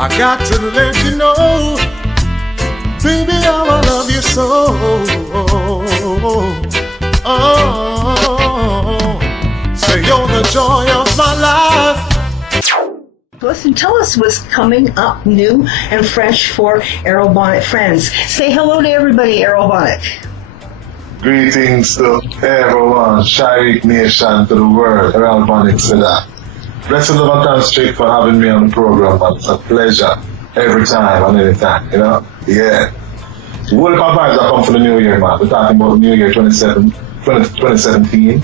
I got to let you know, baby, how I love you so. Oh, say you're the joy of my life. Listen, tell us what's coming up new and fresh for Errol Bonnick friends. Say hello to everybody, Errol Bonnick. Greetings to everyone, Sharik Nation, to the world, Errol Bonnick said that. Blessed love and thanks straight for having me on the program, man. It's a pleasure every time and any time, you know? Yeah. World Cup vibes that come for the new year, man. We're talking about New Year 2017.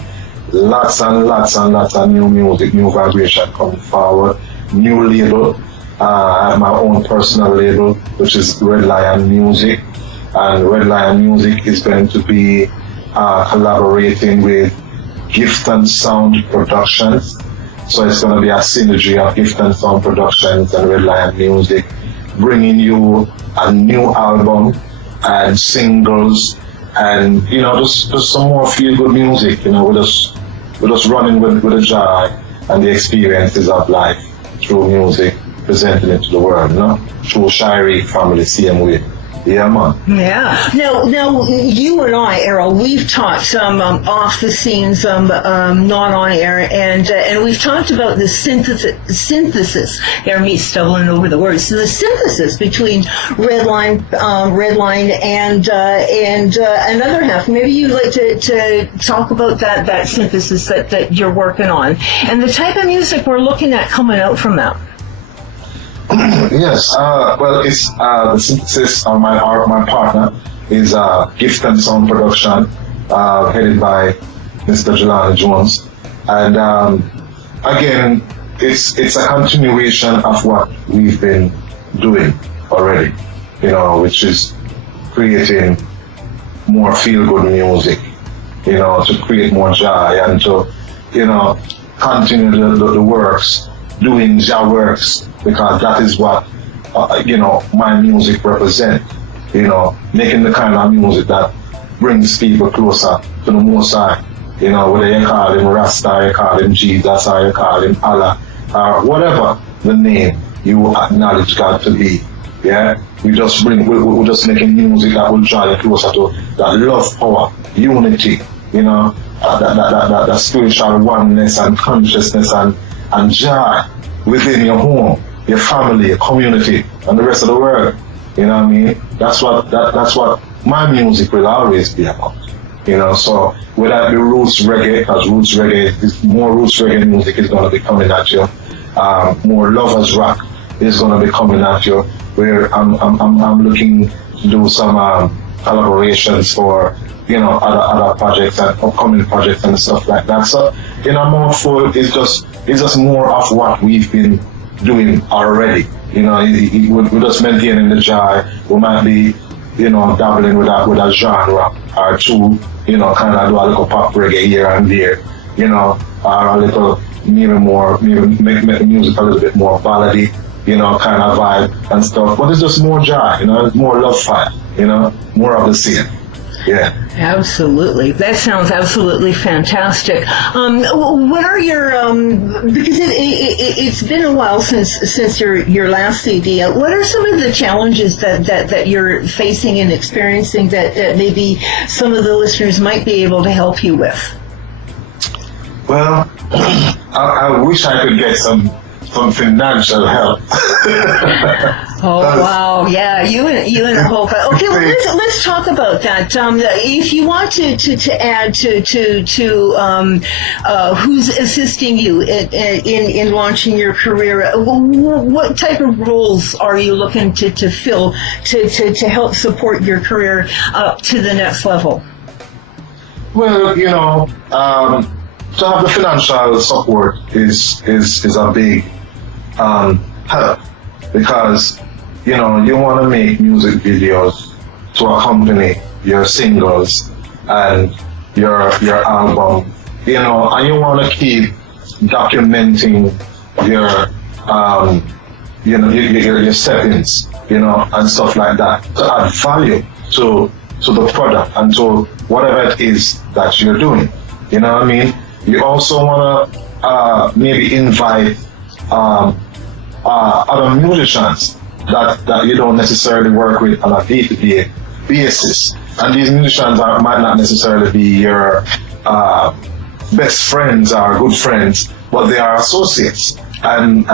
Lots and lots and lots of new music, new vibration coming forward. New label. I have my own personal label, which is Red Lion Music. And Red Lion Music is going to be collaborating with Gift and Sound Productions. So it's going to be a synergy of Gift and Sound Productions and Red Lion Music, bringing you a new album and singles, and you know, just some more feel-good music. You know, we're just running with the joy and the experiences of life through music, presenting it to the world. You know, through Shirey family, same way. Yeah, man. Yeah. Now, you and I, Errol, we've talked some off the scenes, not on air, and we've talked about the synthesis. There, me stumbling over the words. So the synthesis between Redline, and another half. Maybe you'd like to talk about that synthesis that you're working on, and the type of music we're looking at coming out from that. Yes, well, it's the synthesis of my partner is Gift and Sound Production, headed by Mr. Jelani Jones, and again, it's a continuation of what we've been doing already, you know, which is creating more feel-good music, you know, to create more joy and to, you know, continue the works, doing Jah works, because that is what, you know, my music represent. You know, making the kind of music that brings people closer to the Most High. You know, whether you call him Rasta, you call him Jesus, or you call him Allah, or whatever the name you acknowledge God to be. Yeah, we're just making music that will draw you closer to that love, power, unity. You know, that spiritual oneness and consciousness and joy within your home, your family, your community, and the rest of the world. You know what I mean? That's what my music will always be about. You know, so whether it be roots reggae, because roots reggae music is going to be coming at you. More lovers rock is going to be coming at you. Where I'm looking to do some collaborations for, you know, other projects and upcoming projects and stuff like that. So, you know, more full is just more of what we've been doing already. You know, we're just maintaining the joy. We might be, you know, dabbling with a genre or two, you know, kind of do a little pop reggae here and there, you know, or a little, maybe make the music a little bit more ballady, you know, kind of vibe and stuff. But it's just more joy, you know, it's more love fire, you know, more of the same. Yeah. Absolutely. That sounds absolutely fantastic. What are your, because it's been a while since your last CD, what are some of the challenges that you're facing and experiencing that maybe some of the listeners might be able to help you with? Well, I wish I could get some financial help. Oh wow, yeah, you and Hope. Okay, well, let's talk about that. If you want to add to who's assisting you in launching your career, what type of roles are you looking to fill to help support your career up to the next level? Well, you know, to have the financial support is a big help, because, you know, you want to make music videos to accompany your singles and your album, you know, and you want to keep documenting your your settings, you know, and stuff like that, to add value to the product and to whatever it is that you're doing. You know what I mean? You also want to maybe invite other musicians that you don't necessarily work with on a day-to-day basis. And these musicians might not necessarily be your best friends or good friends, but they are associates. And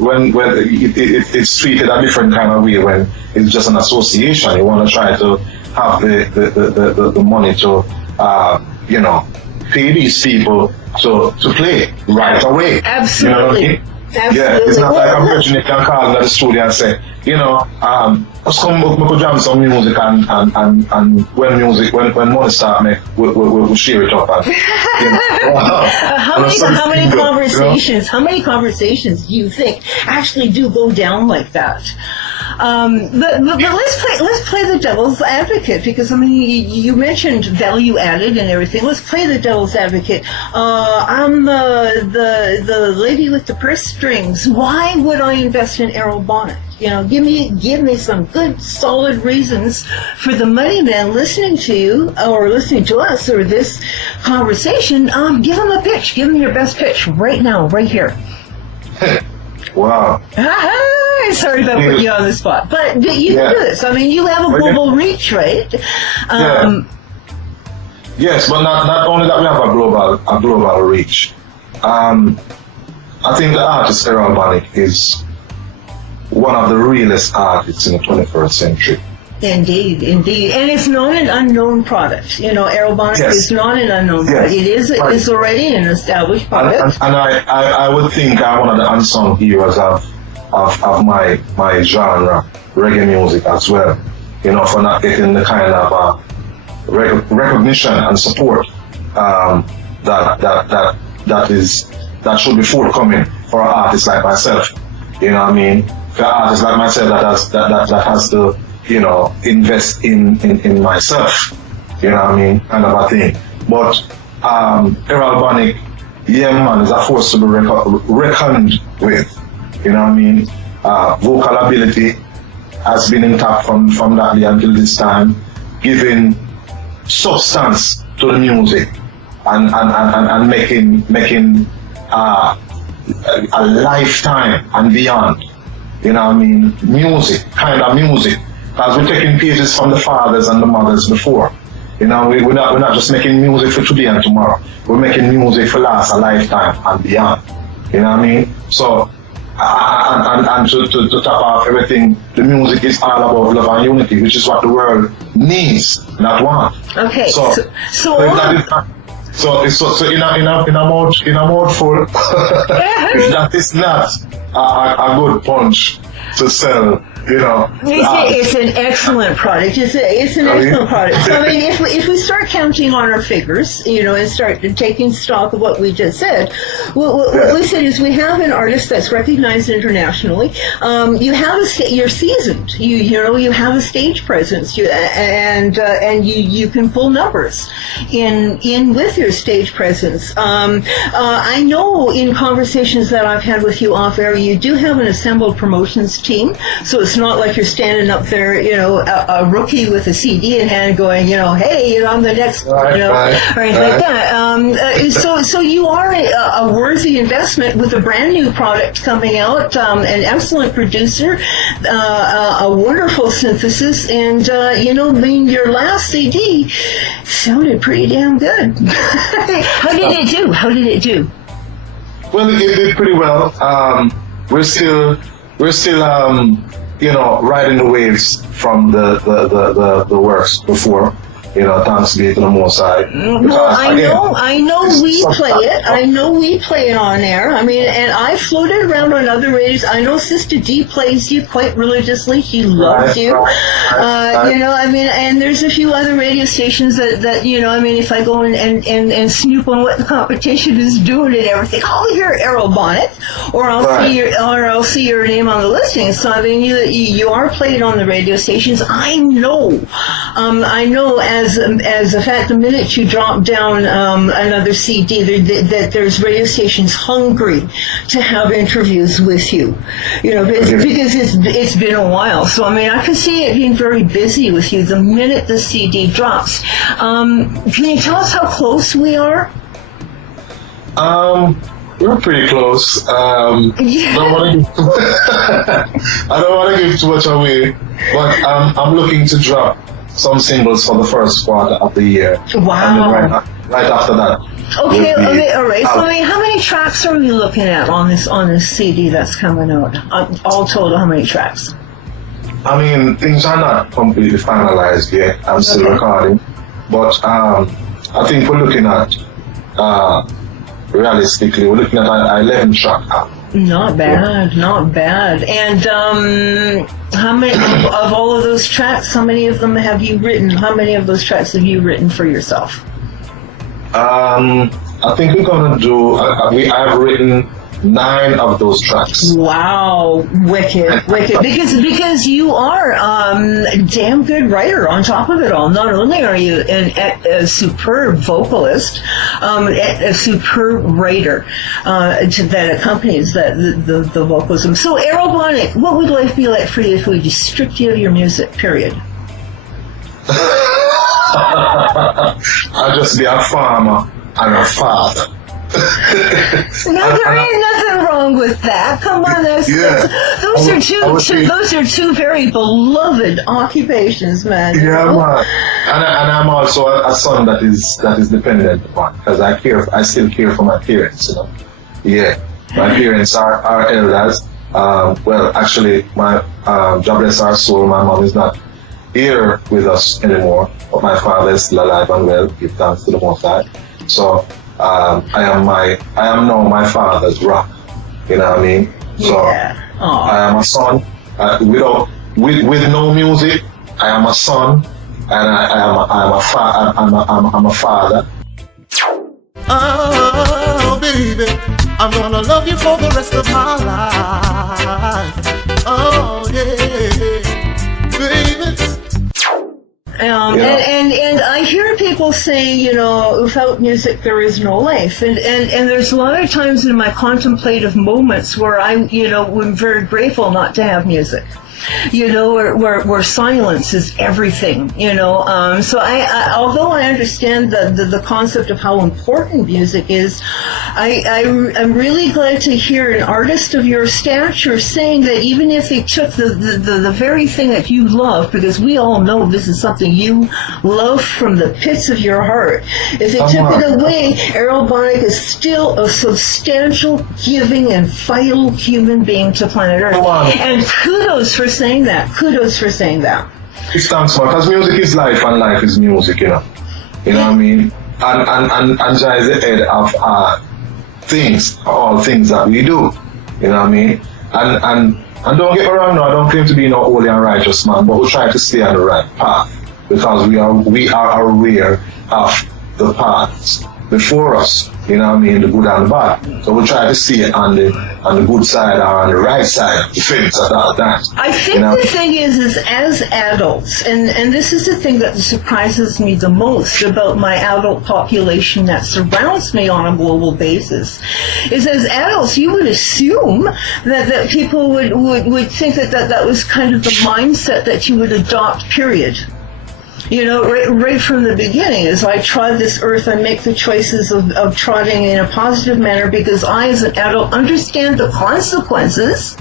when it's treated a different kind of way when it's just an association. You want to try to have the money to pay these people to play right away. Absolutely. You know what I mean? Absolutely. Yeah, it's not like I'm virgin, you can call into the studio and say, let's come we could jam some music and when money start we'll share it up and how many conversations how many conversations do you think actually do go down like that? But let's play the devil's advocate, because I mean you mentioned value added and everything. Let's play the devil's advocate. I'm the lady with the purse strings. Why would I invest in Errol Bonnick? Give me some good solid reasons for the money man listening to you or listening to us or this conversation. Give him a pitch. Give him your best pitch right now, right here. Wow. Sorry about putting you on the spot, but you can do this. I mean, you have a global reach, right? Yes, but not only that we have a global reach. I think the artist Errol Bonnick is one of the realest artists in the 21st century. Indeed. And it's not an unknown product. Errol Bonnick is not an unknown product. It's already an established product. And I would think I'm one of the unsung heroes of my genre, reggae music as well. For not getting the kind of recognition and support that should be forthcoming for an artist like myself. You know what I mean? For an artist like myself that has to invest in myself, you know what I mean, kind of a thing. But Errol Bonnick, man, is a force to be reckoned with, you know what I mean. Vocal ability has been intact from that day until this time, giving substance to the music and making a lifetime and beyond, you know what I mean, kind of music. Because we're taking pages from the fathers and the mothers before. We're not just making music for today and tomorrow. We're making music for last a lifetime and beyond. You know what I mean? So, and to top off everything, the music is all about love and unity, which is what the world needs, not want. Okay. So in a mouthful, if that is not a good punch to sell. It's an excellent product. It's an excellent product. So I mean, if we start counting on our figures, and start taking stock of what we just said, what we said is we have an artist that's recognized internationally. You have you're seasoned. You have a stage presence. And you can pull numbers in with your stage presence. I know in conversations that I've had with you off air, you do have an assembled promotions team. So it's not like you're standing up there, a rookie with a CD in hand going, hey, I'm the next, or anything like that. So you are a worthy investment with a brand new product coming out, an excellent producer, a wonderful synthesis, and, your last CD sounded pretty damn good. How did it do? Well, it did pretty well. We're still riding the waves from the works before. Thanks be to the Most High. Well, I know we play it. I know we play it on air. I mean, and I floated around on other radios. I know Sister D plays you quite religiously. She loves you. And there's a few other radio stations that if I go and snoop on what the competition is doing and everything, I'll hear Errol Bonnick, or I'll see your name on the listing. So I mean, you are played on the radio stations. I know as a fact, the minute you drop down another CD, that there's radio stations hungry to have interviews with you, because it's been a while. So I mean, I can see it being very busy with you the minute the CD drops. Can you tell us how close we are? We're pretty close. Yeah. Don't want to give I don't want to give too much away, but I'm looking to drop some singles for the first quarter of the year. Wow. And then right after that. Okay, will be all right. So, out. I mean, how many tracks are we looking at on this CD that's coming out? All total, how many tracks? I mean, things are not completely finalized yet. I'm still Okay. recording, but I think we're looking at realistically, we're looking at an 11 track album. Not bad, not bad. And how many of all of those tracks? How many of them have you written? How many of those tracks have you written for yourself? I think we're gonna do. I've written 9 of those tracks. Wow, wicked. Because you are a damn good writer. On top of it all, not only are you a superb vocalist, a superb writer that accompanies the vocalism. So, Errol Bonnick, what would life be like for you if we just stripped you of your music? Period. I'll just be a farmer and a father. No, there ain't nothing wrong with that. Come on, those are two very beloved occupations, man. Yeah, man. And I'm also a son that is dependent upon, because I still care for my parents, you know. Yeah, my parents are elders. Well, actually, my God bless our soul, my mom is not here with us anymore, but my father is still alive and well. Give thanks to the Most High. So I am now my father's rock. You know what I mean? So Yeah. I am a son. With no music, I am a son, and I'm a father. Oh, baby, I'm gonna love you for the rest of my life. Oh, yeah, baby. And I hear people say, you know, without music there is no life, and there's a lot of times in my contemplative moments where I'm very grateful not to have music. You know, where silence is everything. You know, so I although I understand the concept of how important music is, I'm really glad to hear an artist of your stature saying that even if they took the very thing that you love, because we all know this is something you love from the pits of your heart, if they took it away, Errol Bonnick is still a substantial, giving, and vital human being to planet Earth. And kudos for saying that. It's thanks, man, because music is life and life is music, you know. You know what I mean? And Jah is the head of all things that we do. You know what I mean? And don't get me wrong, no, I don't claim to be no holy and righteous man, but we try to stay on the right path because we are aware of the paths before us. You know what I mean? The good and the bad. So we try to see it on the good side or on the right side of the fence at all times. I think the thing is as adults, and this is the thing that surprises me the most about my adult population that surrounds me on a global basis, is as adults you would assume that people would think that was kind of the mindset that you would adopt, period. You know, right from the beginning, as I trod this earth, I make the choices of trotting in a positive manner because I, as an adult, understand the consequences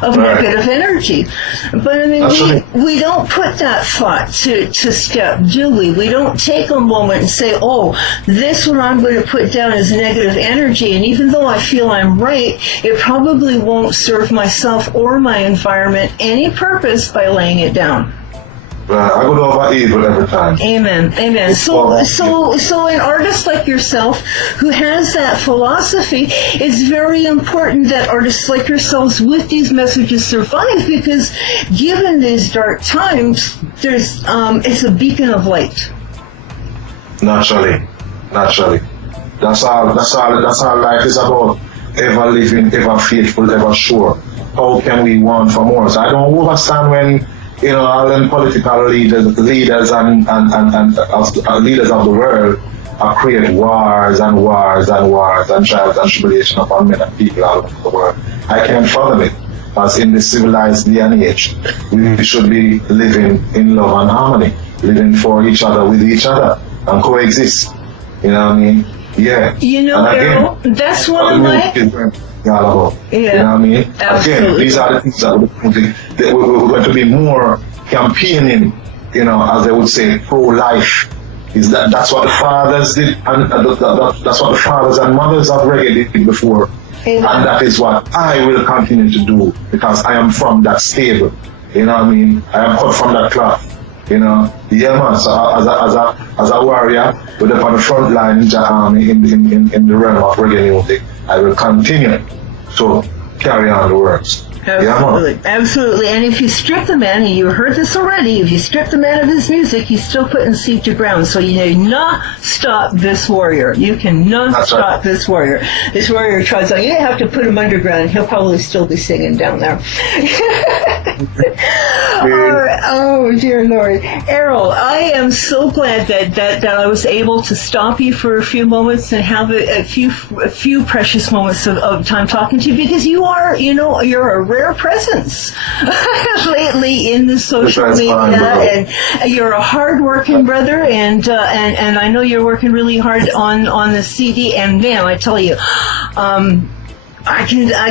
of negative energy. But I mean, we don't put that thought to step, do we? We don't take a moment and say, oh, this one I'm going to put down as negative energy, and even though I feel I'm right, it probably won't serve myself or my environment any purpose by laying it down. I go over evil every time. Amen. So an artist like yourself who has that philosophy, it's very important that artists like yourselves with these messages survive, because given these dark times, there's it's a beacon of light. Naturally. That's all life is about. Ever living, ever faithful, ever sure. How can we want for more? So I don't understand when all them political leaders and leaders of the world create wars and trials and tribulation upon men and people all over the world. I can't fathom it. Because in the civilized day and age, we should be living in love and harmony, living for each other, with each other, and coexist. You know what I mean? Yeah. You know, And again, Errol, that's one of my... you know what I mean? Absolutely. Again, these are the things that we're going to be more campaigning, you know, as they would say, pro-life. That's what the fathers did, and that's what the fathers and mothers of reggae did before. Amen. And that is what I will continue to do, because I am from that stable. You know what I mean? I am cut from that cloth. You know, yeah, man. So as a warrior, with up on the front line in Jah Army in the realm of reggae music, I will continue to carry on the works. Absolutely, Yeah, absolutely. And if you strip the man, and you heard this already, if you strip the man of his music, he's still putting seed to ground. So you cannot stop this warrior. You cannot stop this warrior. This warrior tries on. You have to put him underground. He'll probably still be singing down there. Oh, dear Lord. Errol, I am so glad that I was able to stop you for a few moments and have a few precious moments of time talking to you, because you are, you're a rare presence lately in the social media, and you're a hard-working brother, and I know you're working really hard on the CD, and man, I tell you, I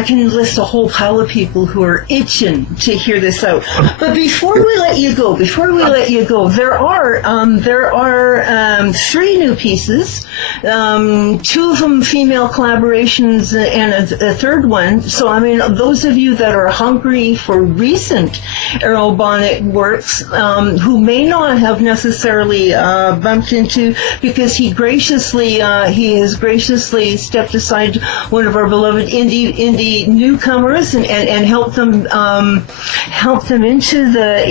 can list a whole pile of people who are itching to hear this out. But before we let you go, there are 3 new pieces, 2 of them female collaborations, and a third one. So I mean, those of you that are hungry for recent Errol Bonnick works, who may not have necessarily bumped into, because he has graciously stepped aside one of our beloved indie newcomers and help them into the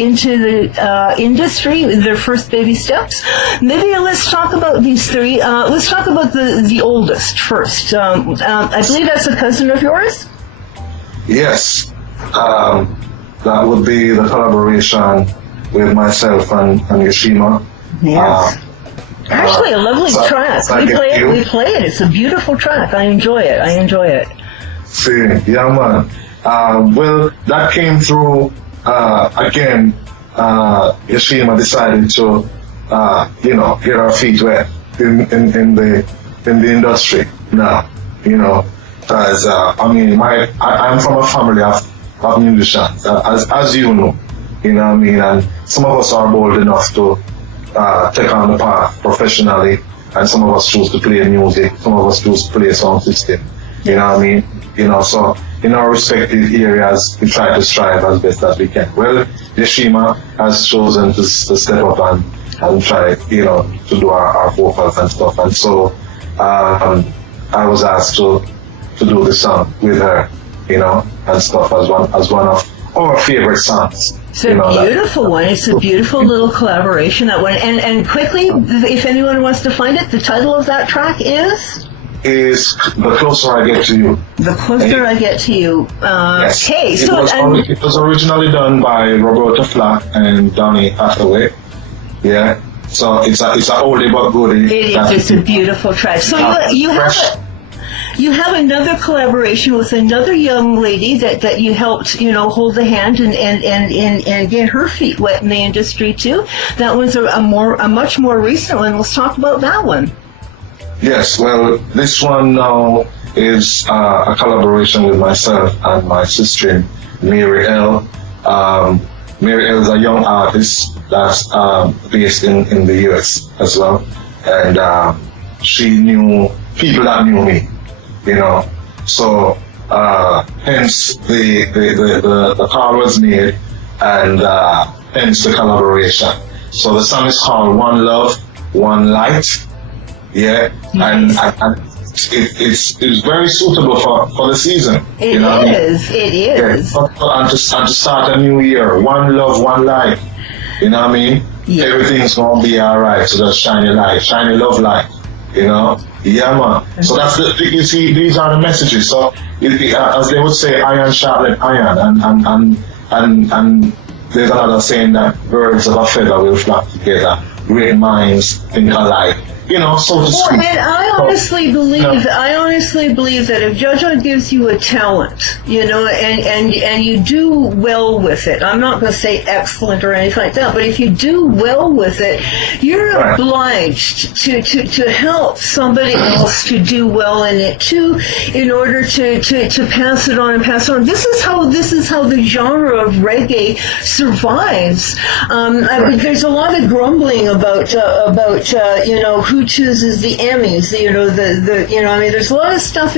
industry, their first baby steps. Maybe let's talk about these 3. Let's talk about the oldest first. I believe that's a cousin of yours. Yes, that would be the collaboration with myself and Yoshima. Yes. Actually, a lovely track. We play it. It's a beautiful track. I enjoy it. See, yeah, man. Well, that came through, again, Yoshima decided to, get our feet wet in the industry now, because, I'm from a family of musicians, as you know, what I mean, and some of us are bold enough to take on the path professionally, and some of us choose to play music, some of us choose to play sound system, you know what I mean? So in our respective areas, we try to strive as best as we can. Well, Yoshima has chosen to step up and try, to do our vocals and stuff. And so I was asked to do the song with her, and stuff as one of our favorite songs. It's a beautiful one. It's a beautiful little collaboration, that one. And quickly, if anyone wants to find it, the title of that track is The Closer I Get to You. The Closer I Get to You. Yes. Okay, it was originally done by Roberta Flack and Donny Hathaway. Yeah. So it's a oldie but goodie. It is. It's a beautiful track. So you have another collaboration with another young lady that you helped, hold the hand and get her feet wet in the industry too. That one's a much more recent one. Let's talk about that one. Yes, well, this one now is a collaboration with myself and my sister, Mary L. Mary L is a young artist that's based in the US as well, and she knew people that knew me, So hence the call was made, and hence the collaboration. So the song is called One Love, One Light. Yeah, nice. and it's very suitable for the season. It is. Yeah. And to start a new year, one love, one life. You know what I mean? Yeah. Everything's gonna be alright. So just shine your light, shine your love light. Yeah, man. So that's you see, these are the messages. So as they would say, iron sharpened iron, and there's another saying that birds of a feather will flock together. Great minds think alike. so to speak. And I honestly believe that if Jah gives you a talent, and you do well with it, I'm not going to say excellent or anything like that, but if you do well with it, you're obliged to help somebody else to do well in it too, in order to pass it on and pass it on. This is how the genre of reggae survives. There's a lot of grumbling about who chooses the Emmys. There's a lot of stuff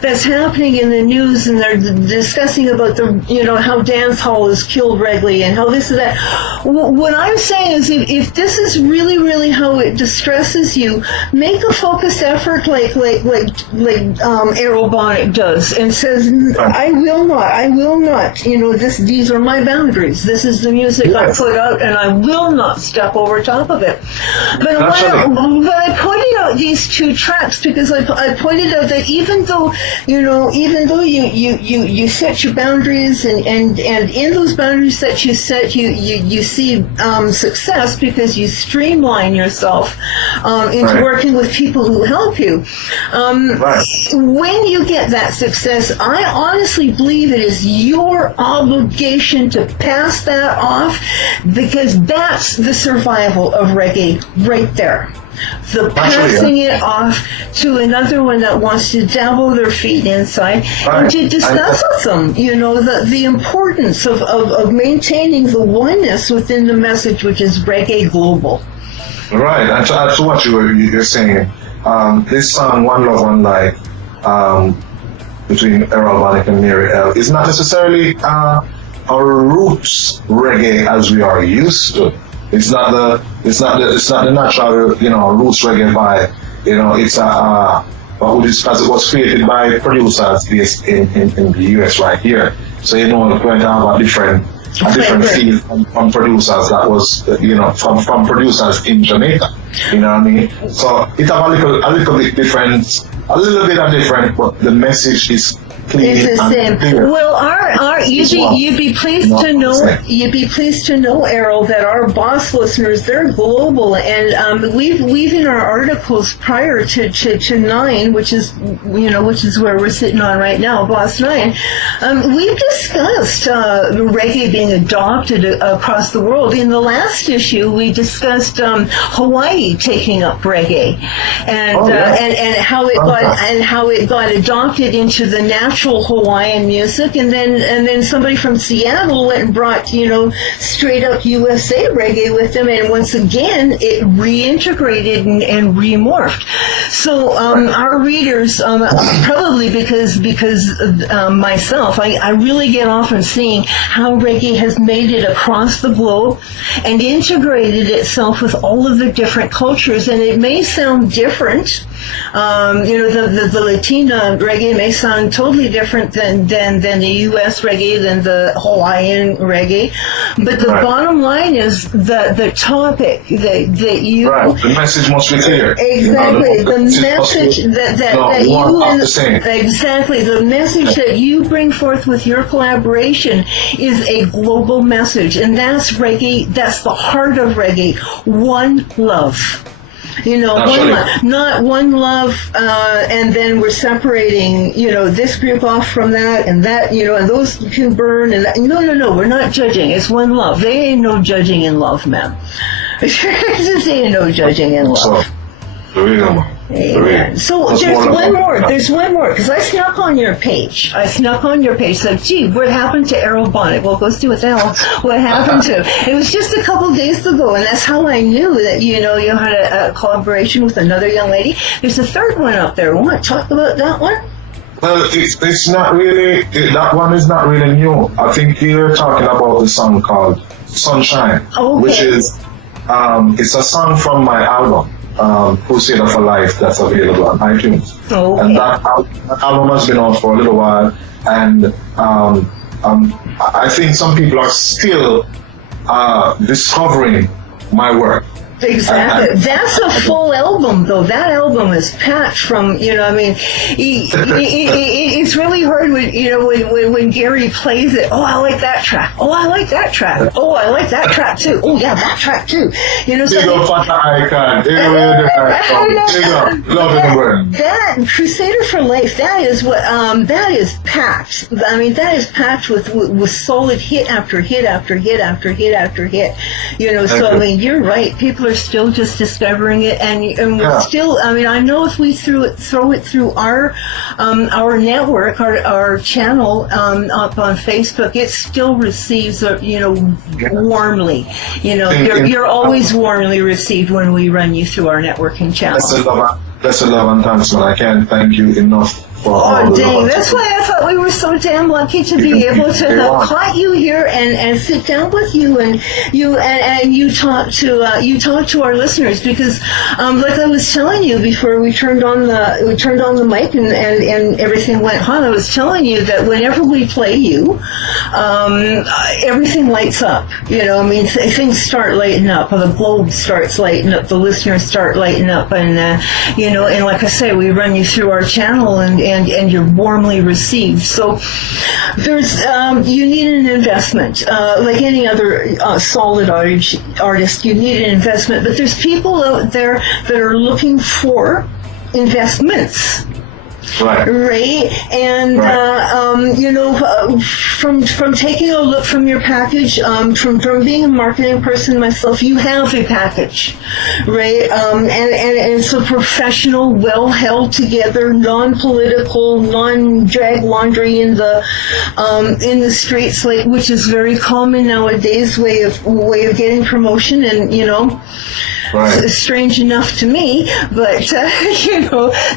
that's happening in the news, and they're discussing about how dance hall has killed reggae and how this and that. What I'm saying is, if this is really, really how it distresses you, make a focused effort like Errol Bonnick does, and says, I will not. These are my boundaries. This is the music I put out, and I will not step over top of it. But I pointed out these two tracks because I pointed out that even though you set your boundaries, and in those boundaries that you set, you see success because you streamline yourself into working with people who help you. When you get that success, I honestly believe it is your obligation to pass that off, because that's the survival of reggae right there. The passing it off to another one that wants to dabble their feet inside, and to discuss with them, the importance of maintaining the oneness within the message, which is reggae global. Right, and to add to what you're saying, this song "One Love, One Life" between Errol Bonnick and Mary L. is not necessarily a roots reggae as we are used to. It's not the natural roots reggae vibe. It's because it was created by producers based in the US right here. So we're going to have a different feel from producers that was from producers in Jamaica. You know what I mean? So it's a little bit different, but the message is clean. It's the same. Clear. Well, you'd be pleased to know, Errol, that our boss listeners, they're global, and we've in our articles prior to 9, which is where we're sitting on right now, Boss 9, we've discussed reggae being adopted across the world. In the last issue, we discussed Hawaii taking up reggae, and how it got adopted into the natural Hawaiian music, and then somebody from Seattle went and brought straight up USA reggae with them, and once again it reintegrated and remorphed. So our readers, probably because myself, I really get off on seeing how reggae has made it across the globe and integrated itself with all of the different cultures, and it may sound different. The Latina reggae may sound totally different than the U.S. reggae, than the Hawaiian reggae, but the bottom line is the topic that you... Right, the message must be clear. Exactly, the message the message that you bring forth with your collaboration is a global message, and that's reggae, that's the heart of reggae, one love. One love, not one love, and then we're separating, this group off from that, and and those can burn, and that. No, we're not judging. It's one love. There ain't no judging in love, man. There ain't no judging in love. Amen. So there's one more, because I snuck on your page. Said, gee, what happened to Errol Bonnick? Well, go see what the hell what happened to him. It was just a couple days ago, and that's how I knew that, you had a collaboration with another young lady. There's a third one up there. Want to talk about that one? Well, it's not really, that one is not really new. I think you're talking about the song called Sunshine, which is, it's a song from my album. Crusader for Life, that's available on iTunes. And that album has been out for a little while, and I think some people are still discovering my work. Exactly. That's a full album, though. That album is patched from, it's really hard when Gary plays it. Oh, I like that track. Oh, I like that track. Oh, I like that track too. Oh, yeah, that track too. That Crusader for Life, that is packed. I mean, that is packed with solid hit after hit after hit after hit after hit. So I mean, you're right. People are still just discovering it, and we're still. I mean, I know if we throw it through our network, our channel up on Facebook, it still receives warmly. You're always warmly received when we run you through our networking channel. That's a love and thanks, man. I can't thank you enough. Oh, dang. That's why I thought we were so damn lucky to be able to have caught you here and sit down with you and you talk to our listeners, because like I was telling you before we turned on the mic and everything went hot, I was telling you that whenever we play you, everything lights up. Things start lighting up, the globe starts lighting up, the listeners start lighting up, and and like I say, we run you through our channel and you're warmly received. So there's you need an investment, like any other solid artist. You need an investment, but there's people out there that are looking for investments. Right, and from taking a look from your package, from being a marketing person myself, you have a package, right? And it's a professional, well held together, non-political, non-drag laundry in the streets, like, which is very common nowadays way of getting promotion, and It's strange enough to me, but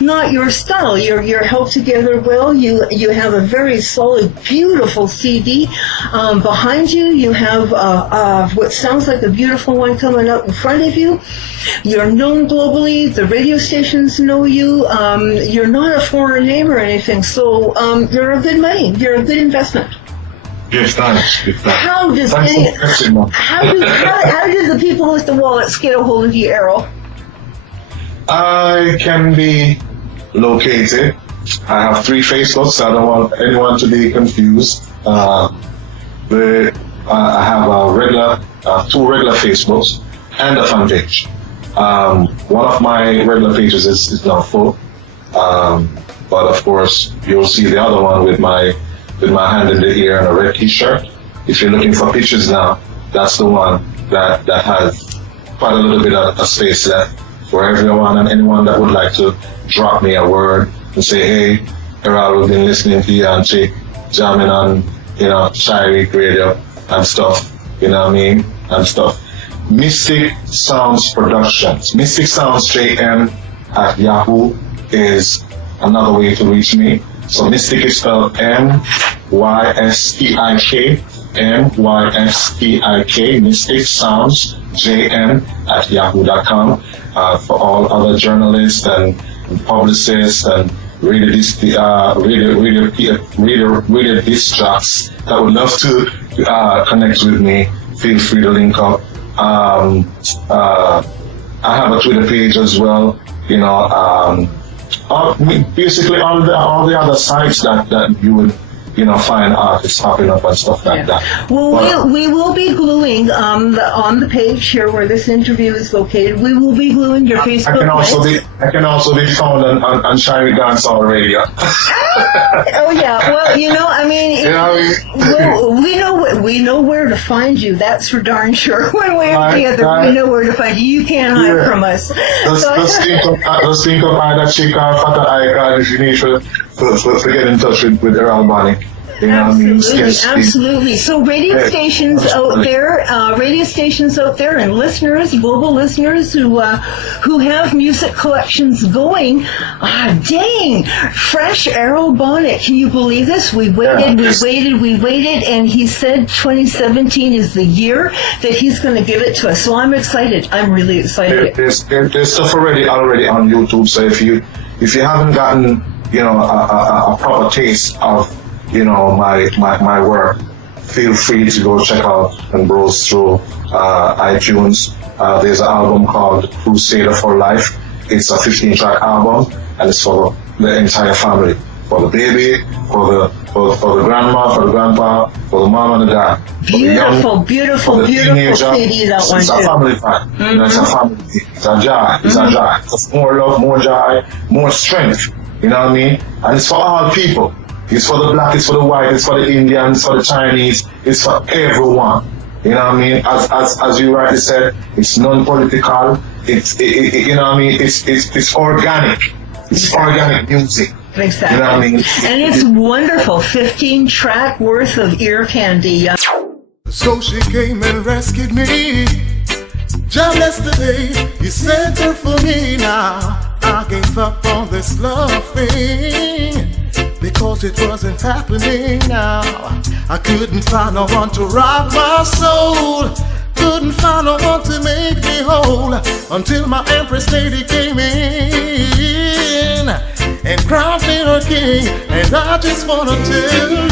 not your style. You're held together well. You have a very solid, beautiful CD behind you. You have what sounds like a beautiful one coming up in front of you. You're known globally. The radio stations know you. You're not a foreign name or anything, so you're a good money. You're a good investment. Yes, thanks. How do the people with the wallets get a hold of you, Errol? I can be located. I have 3 Facebooks. I don't want anyone to be confused. I have 2 regular Facebooks and a fan page. One of my regular pages is now full, but of course you'll see the other one with my hand in the air and a red t-shirt. If you're looking for pictures now, that's the one that has quite a little bit of space left for everyone and anyone that would like to drop me a word and say, hey, Errol, we've been listening to you and Chick jamming on, Shire Radio and stuff, and stuff. Mystic Sounds Productions. mystiksoundsjm at Yahoo is another way to reach me. So Mystic is spelled MYSTIK, mystiksoundsjm at yahoo.com. For all other journalists and publicists and radio disc jocks that would love to connect with me, feel free to link up. I have a Twitter page as well, basically all the other sites that you would find artists popping up and stuff like that. Well, we will be gluing on the page here where this interview is located. We will be gluing your Facebook. I can also be found on Shiny Dancehall Radio. Oh yeah, well we know where to find you. That's for darn sure. One way or the other, we know where to find you. You can't hide from us. Just think of either Chick or Fata Icon if you need to get in touch with Errol Bonnick. Absolutely. So radio stations out there, and listeners, global listeners who have music collections going. Dang, fresh Errol Bonnick. Can you believe this? We waited, and he said 2017 is the year that he's going to give it to us. So I'm excited. I'm really excited. There's stuff already on YouTube. So if you haven't gotten a proper taste of my work, feel free to go check out and browse through iTunes There's an album called Crusader for Life. It's a 15-track album, and it's for the entire family. For the baby, for the grandma, for the grandpa, for the mom and the dad. Beautiful, beautiful, beautiful CD, that one It's too. a family fan. It's a family. It's a joy. It's a joy. It's more love, more joy, more strength. You know what I mean? And it's for all people. It's for the black, it's for the white, it's for the Indians, it's for the Chinese, it's for everyone. You know what I mean? As you rightly said, it's non-political. You know what I mean? It's organic. It's organic music. Exactly. You know what I mean? And it's wonderful. 15-track worth of ear candy. So she came and rescued me. Jah bless the day He sent her for me. Now I gave up on this love thing because it wasn't happening now. I couldn't find no one to rock my soul. Couldn't find no one to make me whole until my Empress Lady came in and crowned me her king. And I just wanna tell you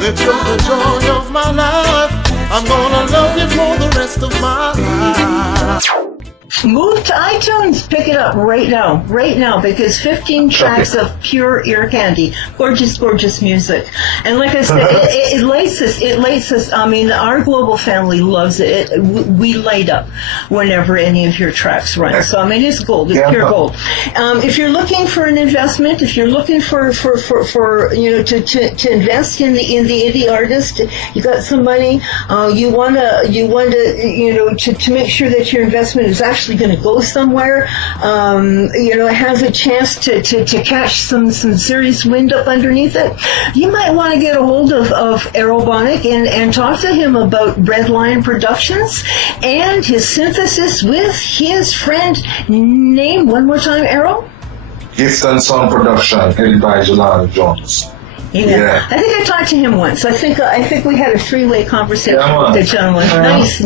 that you're the joy of my life. I'm gonna love you for the rest of my life. Move to iTunes, pick it up right now, because 15 tracks of pure ear candy, gorgeous, gorgeous music. And like I said, it lights us. I mean, our global family loves it. We light up whenever any of your tracks run. So I mean, it's gold, it's pure gold. If you're looking for an investment, if you're looking for you know, to invest in the indie artist, you got some money, you wanna you know, to make sure that your investment is actually going to go somewhere, you know, has a chance to catch some serious wind up underneath it, you might want to get a hold of Errol Bonnick and talk to him about Redline Productions and his synthesis with his friend. Name one more time, Errol. Gift and Sound Production, headed by Jelani Jones. Yeah. I think I talked to him once. I think we had a three-way conversation with the gentleman.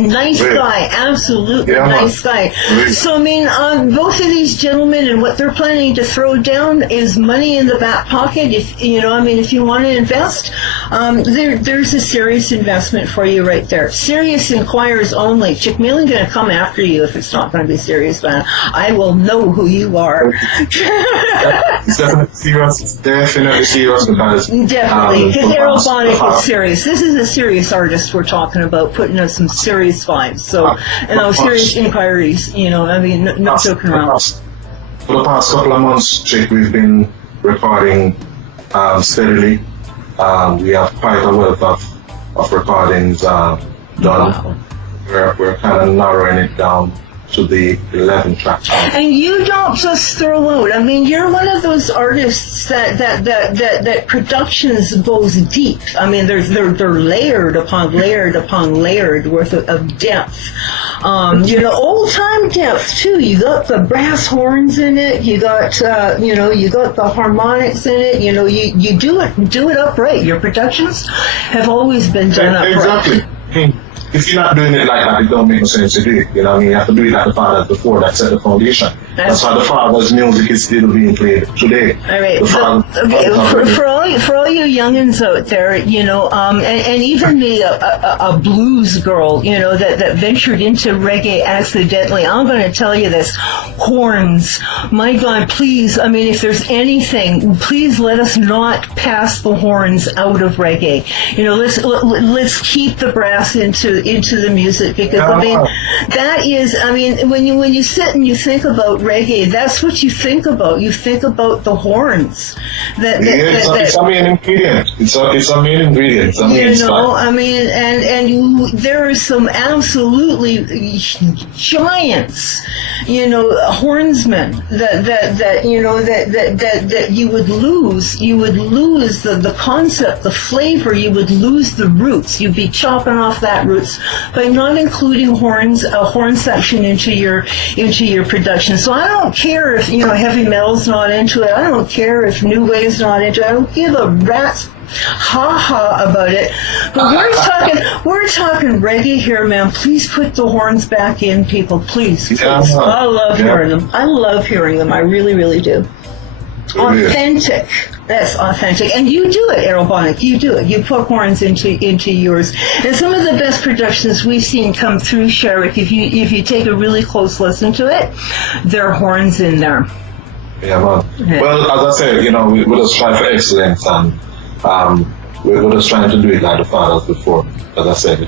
Nice guy, absolutely nice guy. So I mean, both of these gentlemen and what they're planning to throw down is money in the back pocket. If you know, I mean, if you want to invest, there's a serious investment for you right there. Serious inquirers only. Chick Mealing going to come after you if it's not going to be serious, man. I will know who you are. It's definitely serious. It's definitely serious because. Definitely, because Errol Bonnick is serious. This is a serious artist we're talking about, putting up some serious vibes. So, you know, serious inquiries. You know, I mean, no joking around. For the past couple of months, Chick, we've been recording steadily. We have quite a wealth of recordings done. Wow. We're kind of narrowing it down to the 11 tracks. And you don't just throw out. I mean, you're one of those artists that productions goes deep. I mean, they're layered upon layered upon layered worth of depth. You know, old time depth too. You got the brass horns in it. You got you know, you got the harmonics in it. You know, you do it upright. Your productions have always been done upright. Exactly. If you're not doing it like that, it don't make no sense to do it. You know what I mean? You have to do it like the fathers before that set the foundation. That's why the father's music is still being played today. All right. So, okay, for all you youngins out there, you know, and even me, a blues girl, you know, that ventured into reggae accidentally, I'm going to tell you this: horns. My God, please. I mean, if there's anything, please let us not pass the horns out of reggae. You know, let's keep the brass into the music, because I mean, that is, I mean, when you sit and you think about reggae, that's what you think about. You think about the horns. It's a main ingredient. It's a main ingredient. It's a main you know, style. I mean, and there are some absolutely giants, you know, hornsmen that you know that you would lose. You would lose the concept, the flavor. You would lose the roots. You'd be chopping off that roots by not including a horn section into your production. So I don't care if, you know, heavy metal's not into it. I don't care if new wave's not into it. I don't give a rat's ha-ha about it. But we're talking reggae here, man. Please put the horns back in, people. Please. Yeah. I love hearing them. I love hearing them. I really, really do. Authentic. That's authentic. And you do it, Errol Bonnick. You do it. You put horns into yours. And some of the best productions we've seen come through, Sherrick, if you take a really close listen to it, there are horns in there. Yeah, man. Yeah. Well, as I said, we just try for excellence, and we're just trying to do it like the fathers before, as I said,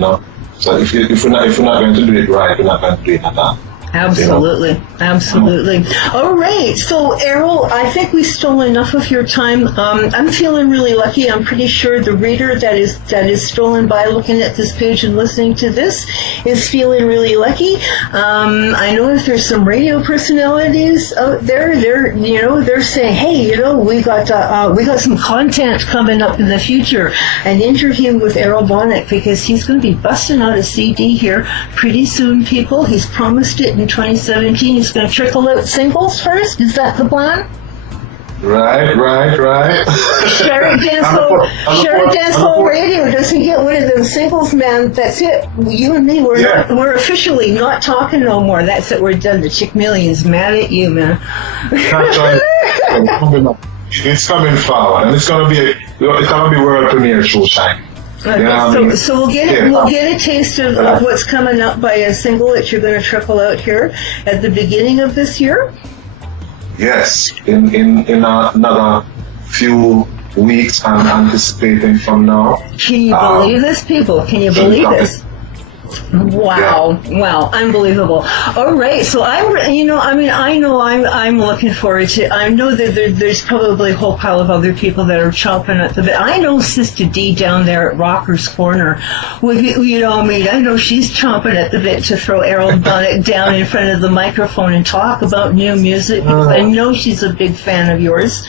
So if we're not going to do it right, we're not going to do it at all. Absolutely. Absolutely. All right. So, Errol, I think we stole enough of your time. I'm feeling really lucky. I'm pretty sure the reader that is stolen by looking at this page and listening to this is feeling really lucky. I know if there's some radio personalities out there, they're saying, hey, we got some content coming up in the future, an interview with Errol Bonnick, because he's going to be busting out a CD here pretty soon, people. He's promised it in 2017. He's going to trickle out singles first. Is that the plan? Right. Sherrick Dancehall Radio doesn't get one of those singles, man. That's it. You and me, we're officially not talking no more. That's it. We're done. The Chick Million's mad at you, man. It's coming forward, and it's gonna be world premiere SoulJah. So we'll get a taste of what's coming up by a single that you're going to trickle out here at the beginning of this year. Yes, in another few weeks, I'm anticipating from now. Can you believe this, people? Can you believe this? Wow, unbelievable. All right, so I know I'm looking forward to, I know that there's probably a whole pile of other people that are chomping at the bit. I know Sister D down there at Rocker's Corner, I know she's chomping at the bit to throw Errol Bonnick down in front of the microphone and talk about new music, because I know she's a big fan of yours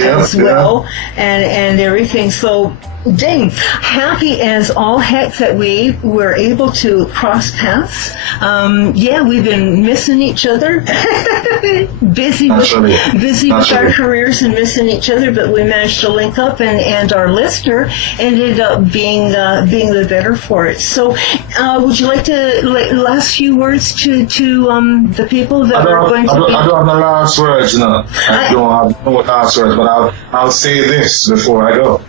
as well, and everything. So, dang, happy as all heck that we were able to cross paths. We've been missing each other, busy with our careers and missing each other, but we managed to link up, and our listener ended up being the better for it. So, would you like to last few words to the people that are going to be? I don't have the last words, I don't have no last words, but I'll say this before I go.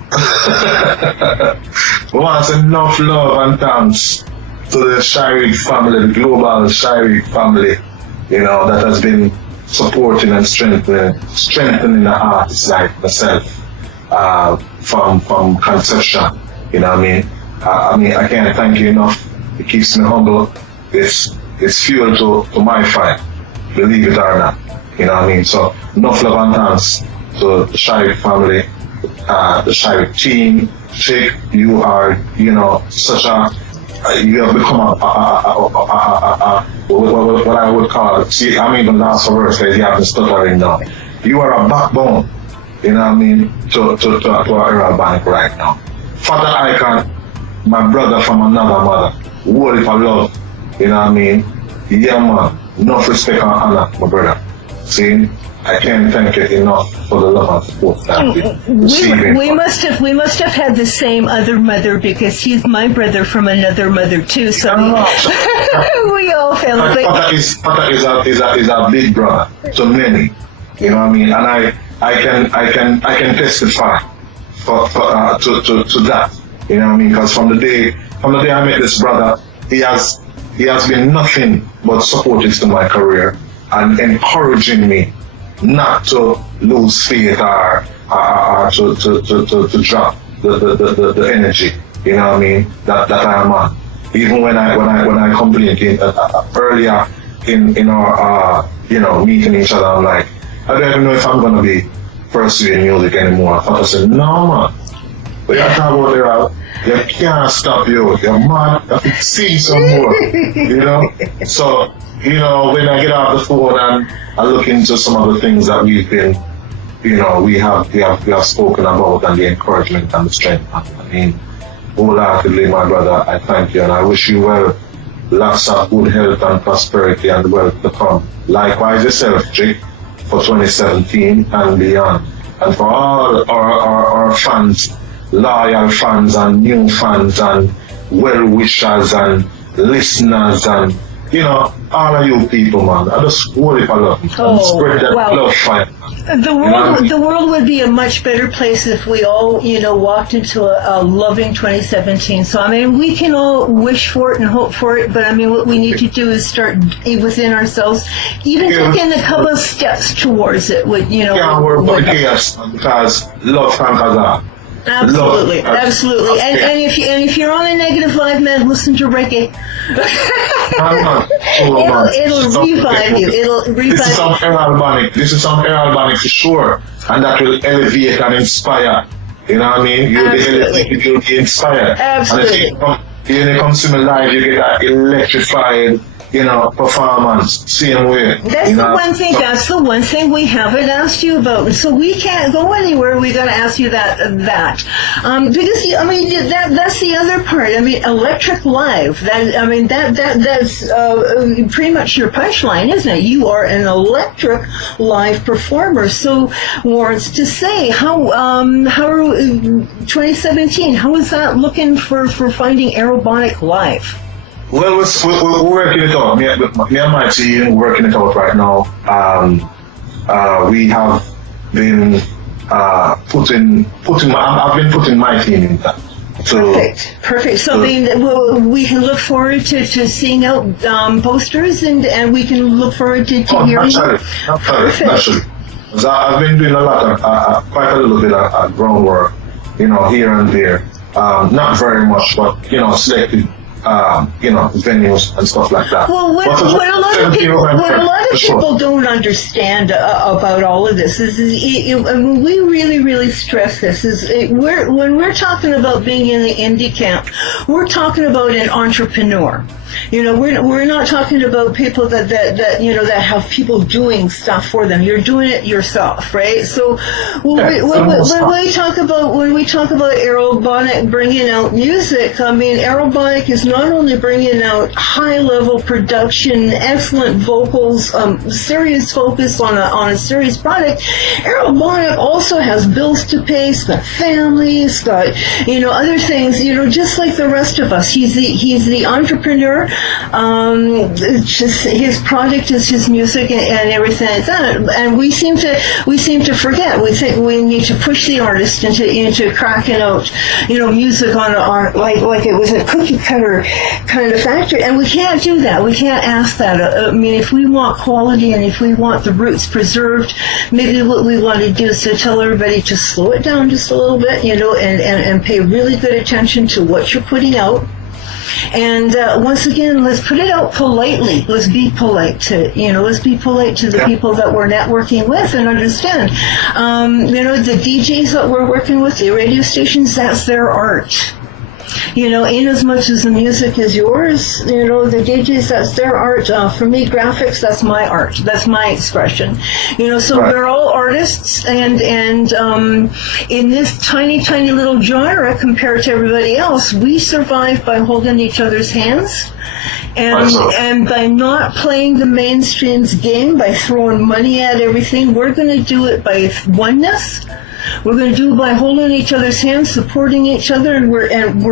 We want enough love and thanks to the Shirek family, the global Shirek family, that has been supporting and strengthening the artists like myself from conception. I can't thank you enough. It keeps me humble. It's fuel to my fire, believe it or not. So enough love and thanks to the Shirek family, the Shirek team. Chick, you are, such you have become what I would call, the last verse that you have been stuttering now. You are a backbone, to our Errol Bonnick right now. Father Icon, my brother from another mother, worthy for love, Yeah, man, enough respect and honor, my brother. See? I can't thank you enough for the love and support that we must have had the same other mother, because he's my brother from another mother too. So we all felt like Papa is a big brother to many. And I can testify to that. Because from the day I met this brother, he has been nothing but supportive to my career and encouraging me not to lose faith or to drop the energy, that I am on. Even when I complained earlier in our meeting each other, I'm like, I don't even know if I'm gonna be pursuing music anymore. I thought, I said, no man, but you're talking about Errol, you can't stop you're mad, you have to see some more, So, when I get off the phone and I look into some of the things that we've been, we have spoken about, and the encouragement and the strength. Wholeheartedly, my brother, I thank you, and I wish you well, lots of good health and prosperity and wealth to come. Likewise yourself, Jake, for 2017 and beyond. And for all our fans, loyal fans and new fans and well-wishers and listeners and all of you people, man, I just hold it for love. And spread that love fire. The world would be a much better place if we all, walked into a loving 2017. So, I mean, we can all wish for it and hope for it, but I mean, what we need to do is start within ourselves, even taking a couple of steps towards it. Can't worry about chaos because love conquers all. Absolutely, absolutely. And if you're on a negative vibe, man, listen to reggae. It'll revive you. It'll revive. This is some Errol Bonnick. This is some Errol Bonnick for sure, and that will elevate and inspire. You know what I mean? You'll be inspired. Absolutely. And when it comes to my life, you get that electrified, performance, same way. That's the one thing we haven't asked you about. So we can't go anywhere. We got to ask you that. Because that's the other part. I mean, electric live. That's pretty much your punchline, isn't it? You are an electric live performer. So warrants to say how 2017. How is that looking for finding Errol Bonnick live? Well, we're working it out. Me and my team working it out right now. We have been I've been putting my team in that. So, Perfect. So we can look forward to seeing out posters and we can look forward to hearing. Naturally. I've been doing a lot of quite a little bit of groundwork, here and there. Not very much, but venues and stuff like that. Well, what a lot of people don't understand about all of this is we really, really stress this. When we're talking about being in the indie camp, we're talking about an entrepreneur. We're not talking about people that have people doing stuff for them. You're doing it yourself, right? So when we talk about Errol Bonnick bringing out music, I mean, Errol Bonnick is not only bringing out high-level production, excellent vocals, serious focus on a serious product. Errol Bonnick also has bills to pay, he's got family, he's got other things. Just like the rest of us, he's the entrepreneur. It's just his product is his music and everything like that. And we seem to forget. We think we need to push the artist into cracking out, music on like it was a cookie cutter kind of factory. And we can't do that. We can't ask that. I mean, if we want quality and if we want the roots preserved, maybe what we want to do is to tell everybody to slow it down just a little bit, and pay really good attention to what you're putting out. And once again, let's put it out politely. Let's be polite to the people that we're networking with and understand. The DJs that we're working with, the radio stations, that's their art. In as much as the music is yours, the DJs, that's their art. For me, graphics, that's my art. That's my expression. So We're all artists, and in this tiny, tiny little genre compared to everybody else, we survive by holding each other's hands. And by not playing the mainstream's game, by throwing money at everything, we're going to do it by oneness. We're going to do it by holding each other's hands, supporting each other, and we're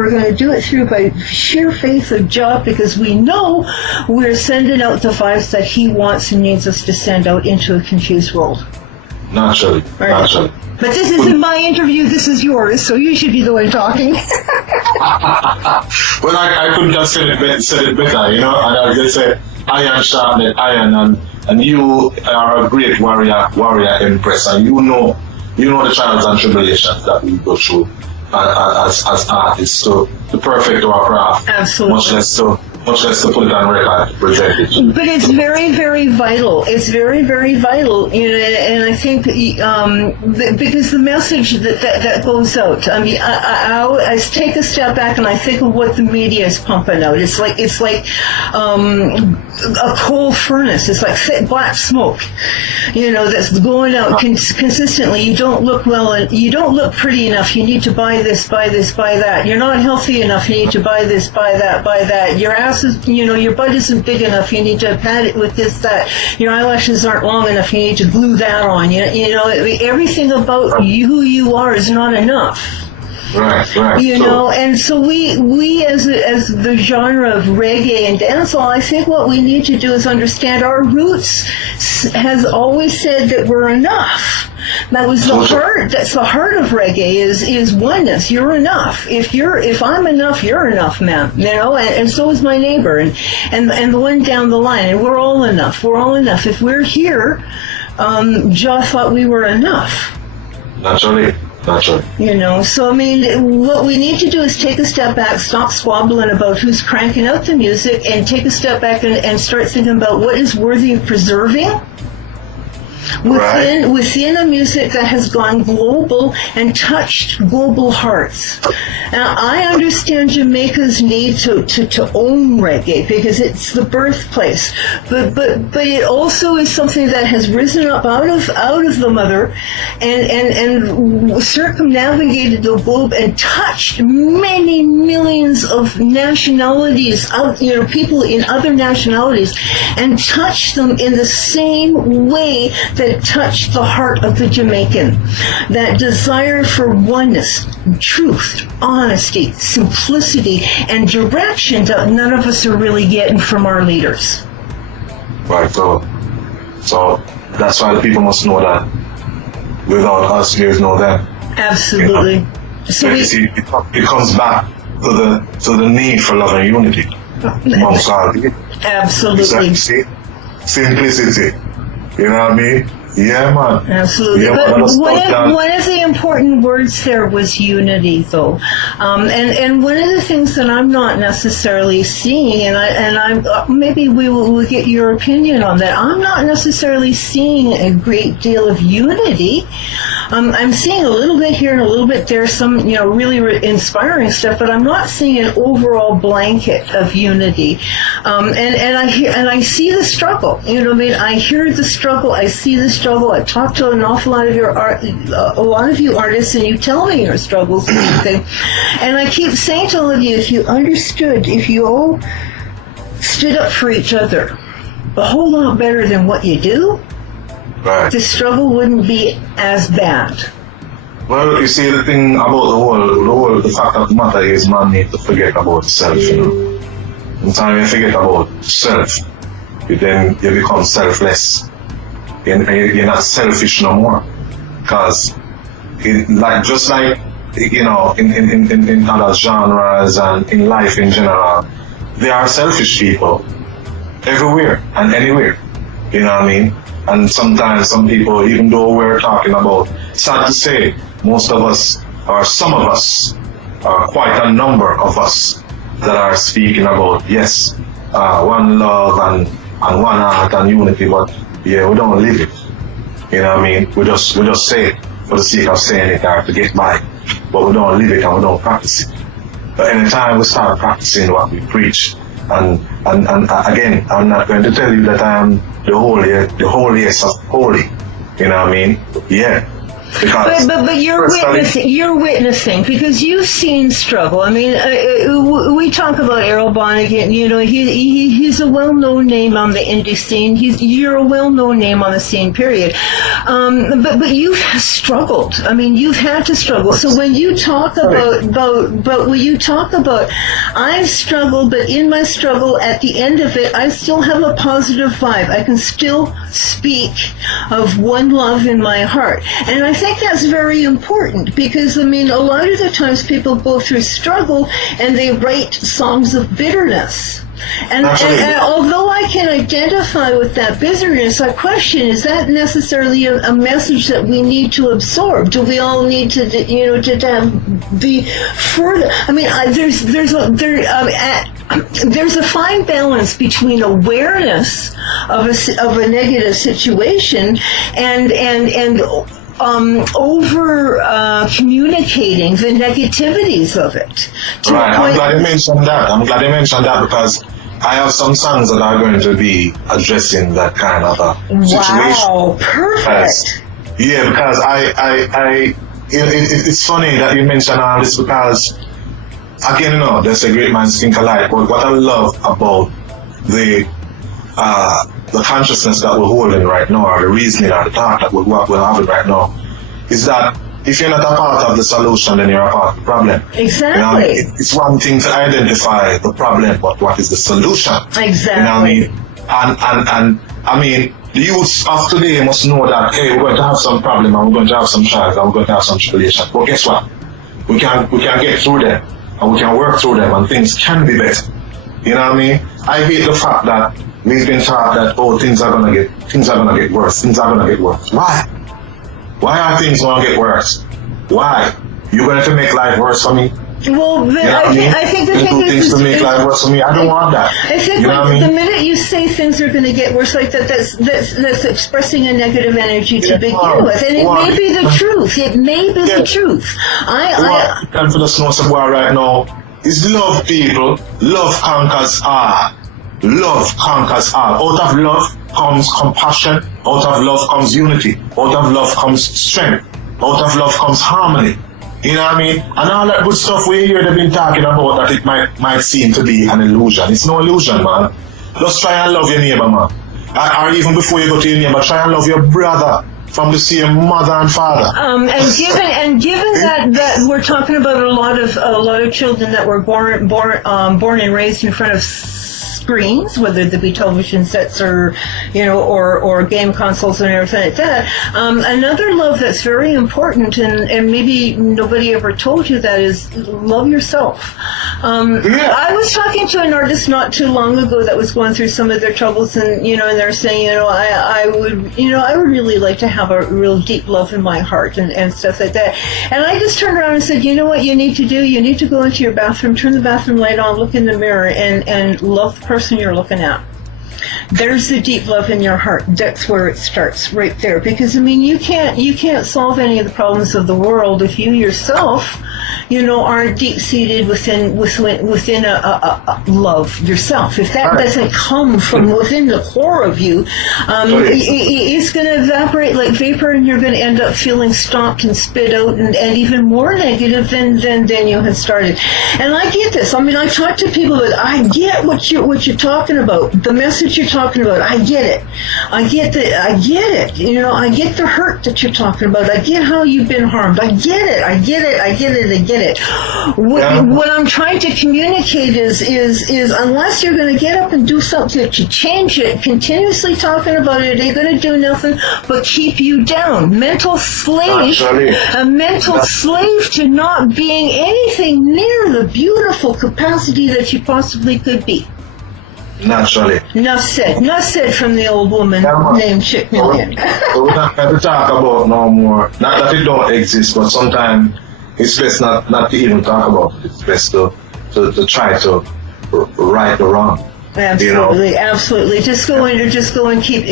going to do it by sheer faith of Jah, because we know we're sending out the vibes that He wants and needs us to send out into a confused world. Naturally. Naturally. But this isn't my interview, this is yours, so you should be the one talking. Well, I couldn't have said it better, and I just said, iron sharpened iron, and you are a great warrior empress, and you know the trials and tribulations that we go through as artists, to perfect our craft. Absolutely. Much less to put it on record, present it. But it's very, very vital. It's very, very vital, and I think because the message that goes out. I mean, I take a step back and I think of what the media is pumping out. It's like a coal furnace. It's like thick black smoke, that's going out consistently. You don't look well, and you don't look pretty enough. You need to buy this, buy that. You're not healthy enough. You need to buy this, buy that. Your ass is, your butt isn't big enough. You need to pad it with this, that. Your eyelashes aren't long enough. You need to glue that on. Everything about who you are is not enough. Right. You know, and so we as the genre of reggae and dancehall, I think what we need to do is understand our roots has always said that we're enough. That was the heart. That's the heart of reggae is oneness. You're enough. If I'm enough, you're enough, man. You know, and so is my neighbor, and the one down the line. And we're all enough. We're all enough. If we're here, Jah thought we were enough. Naturally. You know, so I mean, what we need to do is take a step back, stop squabbling about who's cranking out the music, and take a step back and start thinking about what is worthy of preserving within a music that has gone global and touched global hearts. Now, I understand Jamaica's need to own reggae because it's the birthplace, but it also is something that has risen up out of the mother and circumnavigated the globe and touched many millions of nationalities, people in other nationalities, and touched them in the same way that touched the heart of the Jamaican. That desire for oneness, truth, honesty, simplicity, and direction that none of us are really getting from our leaders. Right, so that's why the people must know that without us, there is no them. Absolutely. You know? So you see, it comes back to the need for love and unity amongst all people. Absolutely. Simplicity. You know what I mean? Yeah, man. Absolutely. Yeah, but man, one of the important words there was unity, though. And one of the things that I'm not necessarily seeing, and I maybe we'll get your opinion on that. I'm not necessarily seeing a great deal of unity. I'm seeing a little bit here and a little bit there, some really inspiring stuff, but I'm not seeing an overall blanket of unity. And I see the struggle. You know what I mean? I hear the struggle. I see the struggle. I talk to an awful lot of a lot of you artists, and you tell me your struggles and everything. And I keep saying to all of you, if you all stood up for each other a whole lot better than what you do, right, the struggle wouldn't be as bad. Well, you see, the thing about the fact of the matter is man need to forget about self, you know. Sometimes you forget about self, you become selfless. You're not selfish no more. Because, just like, in other genres and in life in general, there are selfish people everywhere and anywhere. You know what I mean? And sometimes some people, even though we're talking about, sad to say, most of us, or some of us, or quite a number of us, that are speaking about, yes, one love and one heart and unity, but yeah, we don't live it. You know what I mean? We just say it for the sake of saying it or to get by, but we don't live it and we don't practice it. But anytime we start practicing what we preach, and again, I'm not going to tell you that I'm the holiest of holy. You know what I mean? Yeah. But you're witnessing because you've seen struggle. I mean, we talk about Errol Bonnick, and he's a well-known name on the indie scene. You're a well-known name on the scene, period. But you've struggled. I mean, you've had to struggle. So when you talk about when you talk about I've struggled, but in my struggle, at the end of it, I still have a positive vibe. I can still speak of one love in my heart, and I think that's very important because, I mean, a lot of the times people go through struggle and they write songs of bitterness. And although I can identify with that bitterness, I question, is that necessarily a message that we need to absorb? Do we all need to be further? I mean, there's a fine balance between awareness of a negative situation and over communicating the negativities of it. Right, I'm glad you mentioned that because I have some songs that are going to be addressing that kind of a situation. Wow, perfect. Because it's funny that you mention all this because, again, there's a great minds think alike, but what I love about the consciousness that we're holding right now, or the reasoning or the thought that we're having right now, is that if you're not a part of the solution, then you're a part of the problem. Exactly. You know what I mean? It's one thing to identify the problem, but what is the solution? Exactly. You know what I mean? And I mean, the youths of today must know that, hey, we're going to have some problem, and we're going to have some trials, and we're going to have some tribulation. But guess what? We can get through them, and we can work through them, and things can be better. You know what I mean? I hate the fact that we've been taught that, oh, things are gonna get worse. Things are gonna get worse. Why? Why are things gonna get worse? Why? You're going to make life worse for me? Well, I think the thing things is, to make life worse for me. I don't want that. I think the minute you say things are going to get worse like that, that's expressing a negative energy to begin with, and it may be the truth. It may be the truth. And for the snow somewhere right now is love, people. Love conquers all. Love conquers all. Out of love comes compassion. Out of love comes unity. Out of love comes strength. Out of love comes harmony. You know what I mean? And all that good stuff we hear they've been talking about, that it might seem to be an illusion. It's no illusion, man. Just try and love your neighbor, man. Or even before you go to your neighbor, try and love your brother from the same mother and father. And given that we're talking about a lot of children that were born and raised in front of screens, whether they be television sets or game consoles and everything like that. Another love that's very important, and maybe nobody ever told you that, is love yourself. I was talking to an artist not too long ago that was going through some of their troubles, and they're saying, I would really like to have a real deep love in my heart and stuff like that. And I just turned around and said, you know what you need to do? You need to go into your bathroom, turn the bathroom light on, look in the mirror, and love the person you're looking at. There's the deep love in your heart. That's where it starts, right there. Because you can't solve any of the problems of the world if you yourself, aren't deep-seated within a love yourself. If that doesn't come from within the core of you, it's going to evaporate like vapor, and you're going to end up feeling stomped and spit out, and even more negative than you had started. And I get this. I talk to people that I get what you're talking about, the message you're talking about. I get it. I get it. I get the hurt that you're talking about. I get how you've been harmed. I get it. What I'm trying to communicate is unless you're going to get up and do something to change it, continuously talking about it ain't going to do nothing but keep you down. A mental slave to not being anything near the beautiful capacity that you possibly could be. Naturally. Enough said from the old woman named Chick Million. We're not going to talk about no more. Not that it don't exist, but sometimes it's best not to even talk about it. It's best to try to right the wrong. Absolutely. Just go and keep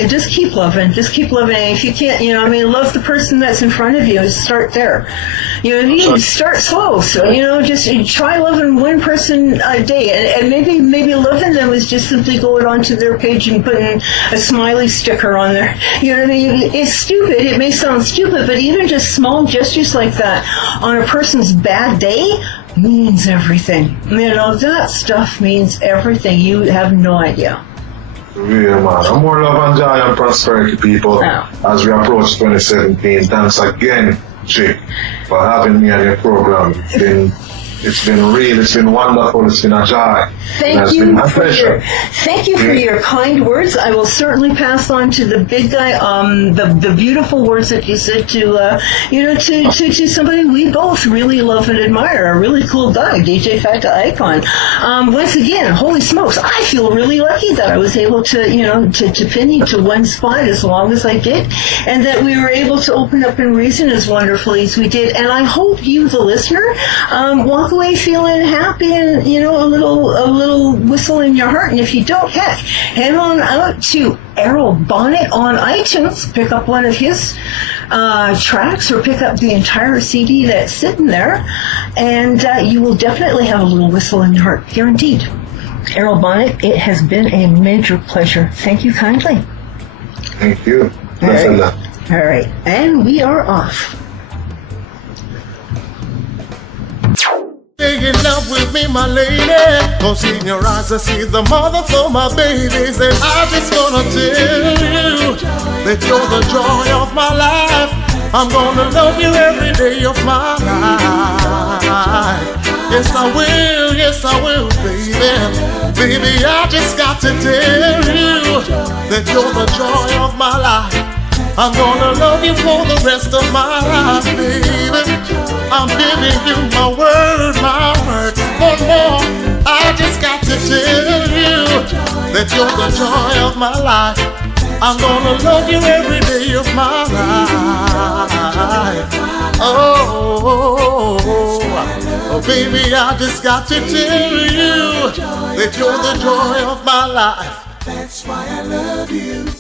loving. Just keep loving. And if you can't, love the person that's in front of you. Start there. You start slow. So, just try loving one person a day, and maybe loving them is just simply going onto their page and putting a smiley sticker on there. It's stupid. It may sound stupid, but even just small gestures like that on a person's bad day means everything. That stuff means everything. You have no idea. Yeah, man. And more love and joy and prosperity, people, as we approach 2017. Thanks again, Chick, for having me on your program. It's been real. It's been wonderful. It's been a joy. Thank you for your kind words. I will certainly pass on to the big guy the beautiful words that you said to somebody we both really love and admire. A really cool guy, DJ Facta Icon. Once again, holy smokes! I feel really lucky that I was able to pin you to one spot as long as I did, and that we were able to open up and reason as wonderfully as we did. And I hope you, the listener, walk away feeling happy and a little whistle in your heart. And if you don't, heck, head on out to Errol Bonnick on iTunes, pick up one of his tracks, or pick up the entire CD that's sitting there, and you will definitely have a little whistle in your heart, guaranteed. Errol Bonnick, it has been a major pleasure. Thank you kindly. Thank you. All right, and we are off. Stay in love with me, my lady, 'cause in your eyes I see the mother for my babies. And I just wanna tell you that you're the joy of my life. I'm gonna love you every day of my life. Yes, I will, baby. Baby, I just got to tell you that you're the joy of my life. I'm gonna love you for the rest of my life, baby. I'm giving you my word. One more, I just got to tell you that you're the joy of my life. I'm gonna love you every day of my life. Oh, baby, I just got to tell you that you're the joy of my life. That's why I love you.